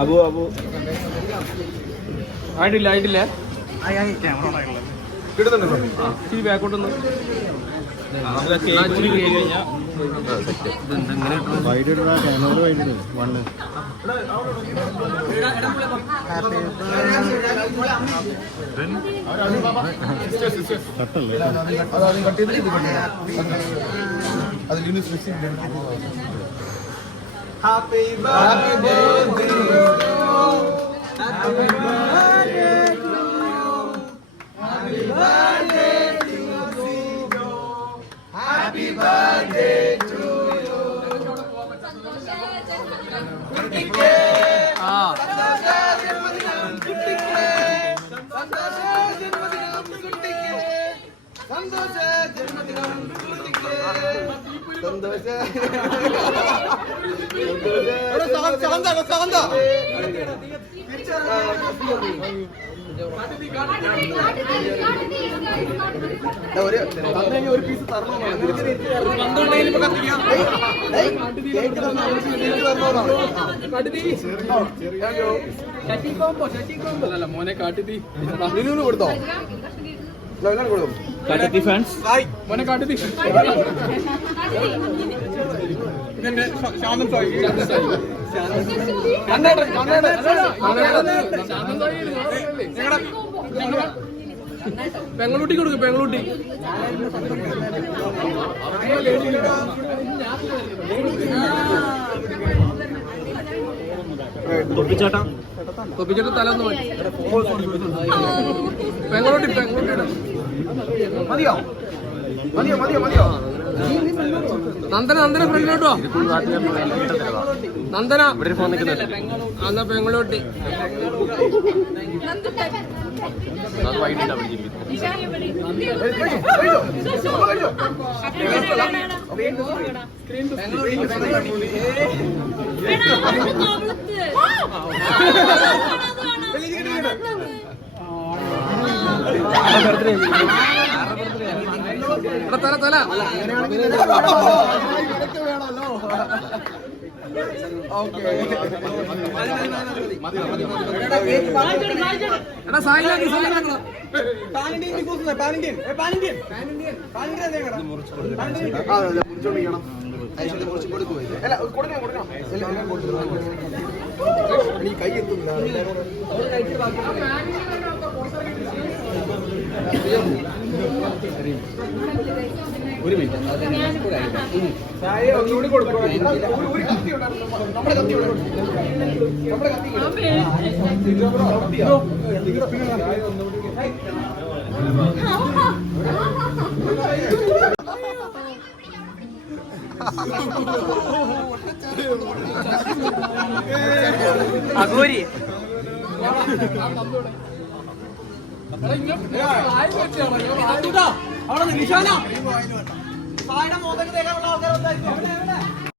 അബു അബു. ആയിട്ടില്ല ആയിട്ടില്ല. കിട്ടുന്നുണ്ടല്ലോ ഇച്ചിരി ബാക്കോട്ടൊന്ന് കേക്ക് കിട്ടി കഴിഞ്ഞാൽ അതാദ്യം കട്ട് ചെയ്തിട്ട് ഇത് കട്ട് ചെയ്യണം അതിൽ ഇനി സ്പെഷ്യൽ ഹാപ്പി ബർത്ത്ഡേ ആ സന്തോഷ ജന്മദിനം കുട്ടിക്ക് സന്തോഷ ഒരു തന്നെ ഒരു പീസ് അല്ല മോനെ കാട്ടിത്തി കൊടുത്തോ കൊടുത്തോ കട്ടത്തി ഫാൻസ് മോനെ കാട്ടുതീ പെങ്ങളൂട്ടി കൊടുക്കും പെങ്ങളൂട്ടി തൊപ്പിച്ചേട്ടാ തൊപ്പിച്ചേട്ട തല ഒന്ന് മാറ്റി പെങ്ങളൂട്ടി മതിയോ മതിയോ നന്ദന നന്ദന ഫ്രണ്ടിലോട്ടോ. നന്ദന. ഇവിടെ ഫോൺ നിൽക്കുന്നുണ്ട് എന്നാ പെങ്ങളോട്ടി എടാ തല തല എടാ സായിലാക്കി സായിലാക്കണം ഈ കൈ എത്തുന്നില്ല ഒരു മിനിറ്റ് ഒന്നുകൂടി കൊടുക്കണം ഒരു അവിടെ നിശാന. സായുടെ മോദക്ക് തേക്കാനുള്ള ആൾക്കാർ